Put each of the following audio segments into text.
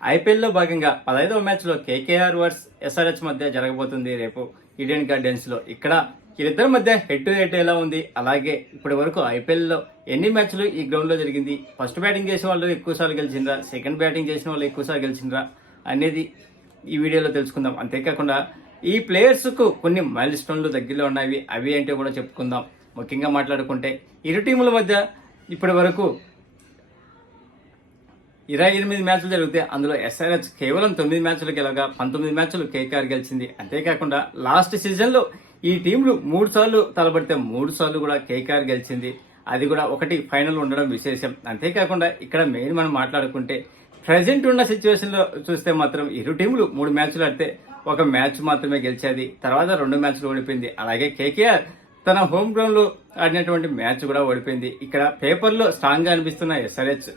ఐపీఎల్లో భాగంగా 15వ మ్యాచ్లో కేకేఆర్ వర్స్ ఎస్ఆర్హెచ్ మధ్య జరగబోతుంది రేపు ఈడెన్ గార్డెన్స్లో. ఇక్కడ వీళ్ళిద్దరి మధ్య హెడ్ టు హెడ్ ఎలా ఉంది, అలాగే ఇప్పటి వరకు ఐపీఎల్లో ఎన్ని మ్యాచ్లు ఈ గ్రౌండ్లో జరిగింది, ఫస్ట్ బ్యాటింగ్ చేసిన వాళ్ళు ఎక్కువసార్లు గెలిచిండ్రా, సెకండ్ బ్యాటింగ్ చేసిన వాళ్ళు ఎక్కువసార్లు గెలిచిండ్రా అనేది ఈ వీడియోలో తెలుసుకుందాం. అంతేకాకుండా ఈ ప్లేయర్స్కు కొన్ని మైల్ స్టోన్లు దగ్గరలో ఉన్నాయి, అవి ఏంటో కూడా చెప్పుకుందాం. ముఖ్యంగా మాట్లాడుకుంటే ఇరు టీముల మధ్య ఇప్పటి వరకు 28 మ్యాచ్లు జరిగితే అందులో ఎస్ఆర్హెచ్ కేవలం 9 మ్యాచ్లు గెలవగా 19 మ్యాచ్లు కేకేఆర్ గెలిచింది. అంతేకాకుండా లాస్ట్ సీజన్లో ఈ టీంలు 3 సార్లు తలబడితే 3 సార్లు కూడా కేకేఆర్ గెలిచింది. అది కూడా ఒకటి ఫైనల్ ఉండడం విశేషం. అంతేకాకుండా ఇక్కడ మెయిన్ మనం మాట్లాడుకుంటే ప్రజెంట్ ఉన్న సిచ్యువేషన్లో చూస్తే మాత్రం ఇరు టీములు 3 మ్యాచ్లు ఆడితే ఒక మ్యాచ్ మాత్రమే గెలిచేది, తర్వాత 2 మ్యాచ్లు ఓడిపోయింది. అలాగే కేకేఆర్ తన హోమ్ గ్రౌండ్ లో ఆడినటువంటి మ్యాచ్ కూడా ఓడిపోయింది. ఇక్కడ పేపర్లో స్ట్రాంగ్ గా అనిపిస్తున్న ఎస్ఆర్హెచ్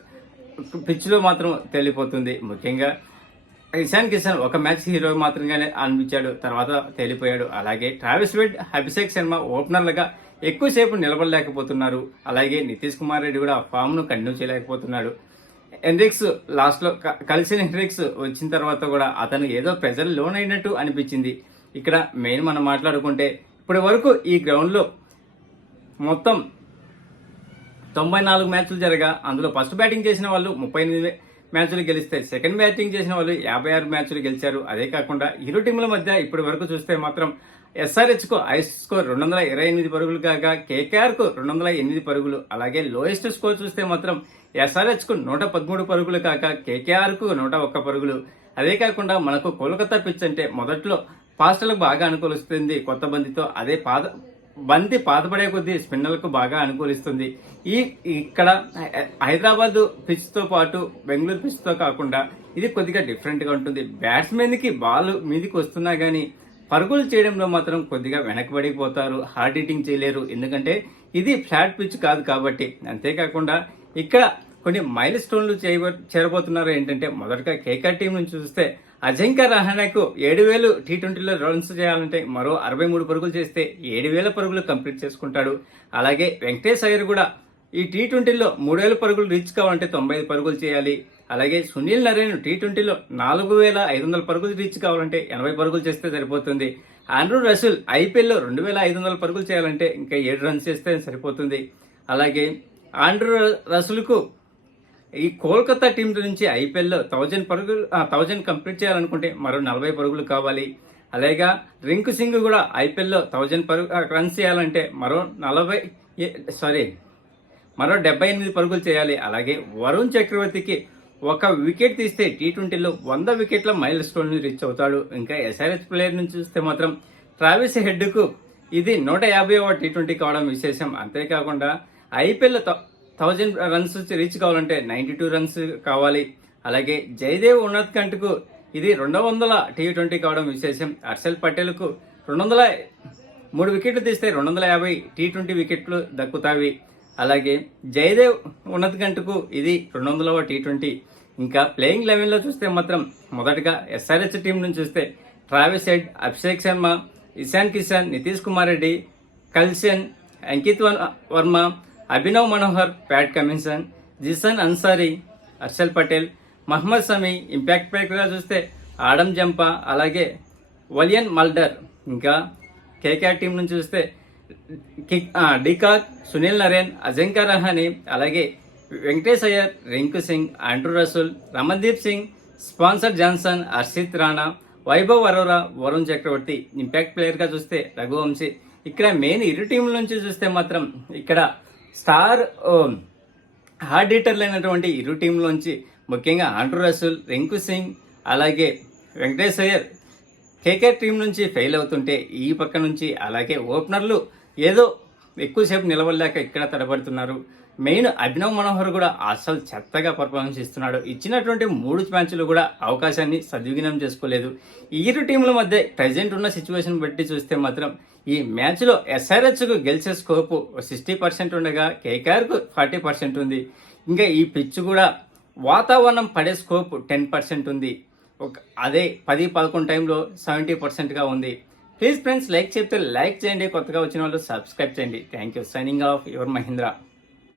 పిచ్ లో మాత్రం తేలిపోతుంది. ముఖ్యంగా ఇషాన్ కిషన్ ఒక మ్యాచ్ హీరో మాత్రంగానే అనిపించాడు, తర్వాత తేలిపోయాడు. అలాగే ట్రావిస్ హెడ్, అభిషేక్ శర్మ ఓపెనర్లుగా ఎక్కువసేపు నిలబడలేకపోతున్నారు. అలాగే నితీష్ కుమార్ రెడ్డి కూడా ఫామ్ ను కంటిన్యూ చేయలేకపోతున్నాడు. హెన్రిక్స్ లాస్ట్ లో కలిసిన హెన్రిక్స్ వచ్చిన తర్వాత కూడా అతను ఏదో ప్రెజర్ లోన్ అయినట్టు అనిపించింది. ఇక్కడ మెయిన్ మనం మాట్లాడుకుంటే ఇప్పటి వరకు ఈ గ్రౌండ్ లో మొత్తం 94 మ్యాచ్లు జరగా అందులో ఫస్ట్ బ్యాటింగ్ చేసిన వాళ్ళు 38 మ్యాచ్లు గెలిస్తే సెకండ్ బ్యాటింగ్ చేసిన వాళ్ళు 56 మ్యాచ్లు గెలిచారు. అదే కాకుండా ఇరు టీముల మధ్య ఇప్పటి వరకు చూస్తే మాత్రం ఎస్ఆర్హెచ్ కు హైయెస్ట్ స్కోర్ 228 పరుగులు కాగా కేకేఆర్ కు 208 పరుగులు. అలాగే లోయెస్ట్ స్కోర్ చూస్తే మాత్రం ఎస్ఆర్హెచ్ కు 113 పరుగులు కాగా కేకేఆర్ కు 101 పరుగులు. అదే కాకుండా మనకు కోల్కతా పిచ్ అంటే మొదట్లో ఫాస్టర్లకు బాగా అనుకూలిస్తుంది కొత్త బంతితో, అదే బంతి పాతపడే కొద్దీ స్పిన్నర్లకు బాగా అనుకూలిస్తుంది. ఇక్కడ హైదరాబాద్ పిచ్ తో పాటు బెంగళూరు పిచ్ తో కాకుండా ఇది కొద్దిగా డిఫరెంట్ గా ఉంటుంది. బ్యాట్స్మెన్ కి బాల్ మీదికి వస్తున్నా గానీ పరుగులు చేయడంలో మాత్రం కొద్దిగా వెనకబడిపోతారు, హార్డ్ హిట్టింగ్ చేయలేరు, ఎందుకంటే ఇది ఫ్లాట్ పిచ్ కాదు కాబట్టి. అంతేకాకుండా ఇక్కడ కొన్ని మైల్ స్టోన్లు చేరబోతున్నారు. ఏంటంటే మొదటగా కేకేఆర్ టీం నుంచి చూస్తే అజింక్య రహానెకు 7,000 టీ20లో రన్స్ చేయాలంటే మరో 63 పరుగులు చేస్తే 7,000 పరుగులు కంప్లీట్ చేసుకుంటాడు. అలాగే వెంకటేష్ అయ్యర్ కూడా ఈ టీ20లో 3,000 పరుగులు రీచ్ కావాలంటే 95 పరుగులు చేయాలి. అలాగే సునీల్ నరేన్ టీ20లో 4,500 పరుగులు రీచ్ కావాలంటే 80 పరుగులు చేస్తే సరిపోతుంది. ఆండ్రూ రసూల్ ఐపీఎల్లో 2,500 పరుగులు చేయాలంటే ఇంకా 7 రన్స్ చేస్తే సరిపోతుంది. అలాగే ఆండ్రూ రసూల్కు ఈ కోల్కతా టీం నుంచి ఐపీఎల్లో 1000 కంప్లీట్ చేయాలనుకుంటే మరో 40 పరుగులు కావాలి. అలాగే రింకు సింగ్ కూడా ఐపీఎల్లో 1000 రన్స్ చేయాలంటే మరో 78 పరుగులు చేయాలి. అలాగే వరుణ్ చక్రవర్తికి ఒక వికెట్ తీస్తే టీ20లో 100 వికెట్ల మైల్ స్టోన్ రీచ్ అవుతాడు. ఇంకా ఎస్ఆర్హెచ్ ప్లేయర్ నుంచి చూస్తే మాత్రం ట్రావిస్ హెడ్ కు ఇది 150వ టీ20 కావడం విశేషం. అంతేకాకుండా ఐపీఎల్ 1000 రన్స్ రీచ్ కావాలంటే 92 రన్స్ కావాలి. అలాగే జయదేవ్ ఉన్నత్కంట్ కు ఇది 200 టీ20 కావడం విశేషం. హర్షల్ పటేల్ కు 3 వికెట్లు తీస్తే 250 టీ20 వికెట్లు దక్కుతాయి. అలాగే జయదేవ్ ఉన్నత్కంట్ కు ఇది 200వ టీ20. ఇంకా ప్లేయింగ్ 11 లో చూస్తే మాత్రం మొదటగా ఎస్ఆర్హెచ్ టీం నుంచి చూస్తే Travis Head, Abhishek Sharma, Ishan Kishan, Nitish Kumar Reddy, Klaasen, Ankit Verma, Abhinav Manohar, Pat Cummins, Zeeshan Ansari, Harshal Patel, Mohammed Shami. Impact ప్లేయర్గా చూస్తే ఆడమ్ జంపా, అలాగే వలియన్ మల్డర్. ఇంకా కేకేఆర్ టీం నుంచి చూస్తే డికాక్, సునీల్ నరేన్, అజింక్య రహానే, అలాగే Venkatesh Iyer, Rinku Singh, Andre Russell, Ramandeep Singh, Spencer Johnson, Harshit Rana, Vaibhav Arora, Varun Chakravarthy. Impact ప్లేయర్గా చూస్తే రఘువంశీ. ఇక్కడ మెయిన్ ఇరు టీంల నుంచి చూస్తే మాత్రం ఇక్కడ స్టార్ హార్డ్ హిట్టర్లు అయినటువంటి ఇరు టీంలోంచి ముఖ్యంగా ఆండ్రూ రసూల్, రింకు సింగ్, అలాగే వెంకటేష్ అయ్యర్ కేకేఆర్ టీం నుంచి ఫెయిల్ అవుతుంటే ఈ పక్క నుంచి అలాగే ఓపెనర్లు ఏదో ఎక్కువసేపు నిలవలేక ఇక్కడ తడబడుతున్నారు. మెయిన్ అభినవ్ మనోహర్ కూడా అసలు చెత్తగా పర్ఫార్మెన్స్ ఇస్తున్నాడు. ఇచ్చినటువంటి 3 మ్యాచ్లు కూడా అవకాశాన్ని సద్వినియోగం చేసుకోలేదు. ఇరు టీంల మధ్య ప్రెజెంట్ ఉన్న సిచ్యువేషన్ బట్టి చూస్తే మాత్రం ఈ మ్యాచ్లో ఎస్ఆర్హెచ్ కు గెలిచే స్కోప్ 60% ఉండగా కేకేఆర్ కు 40% ఉంది. ఇంకా ఈ పిచ్ కూడా వాతావరణం పడే స్కోప్ 10% ఉంది. అదే 10-11 టైంలో 70%గా ఉంది. ప్లీజ్ ఫ్రెండ్స్ లైక్ చేస్తే లైక్ చేయండి, కొత్తగా వచ్చిన వాళ్ళు సబ్స్క్రైబ్ చేయండి. Thank you. Signing off your Mahindra.